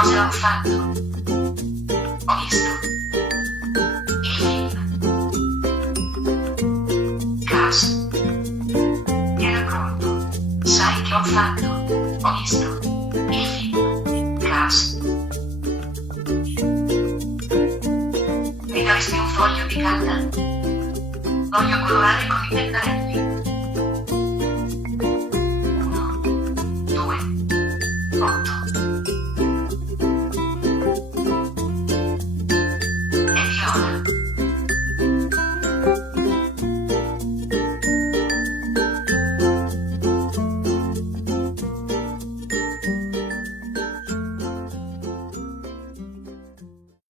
Cosa ho fatto? Ho visto il film. Caso. Era pronto. Sai che ho fatto? Ho visto il film. Caso. Mi daresti un foglio di carta? Voglio colorare con i pennarelli. 1, 2, 8.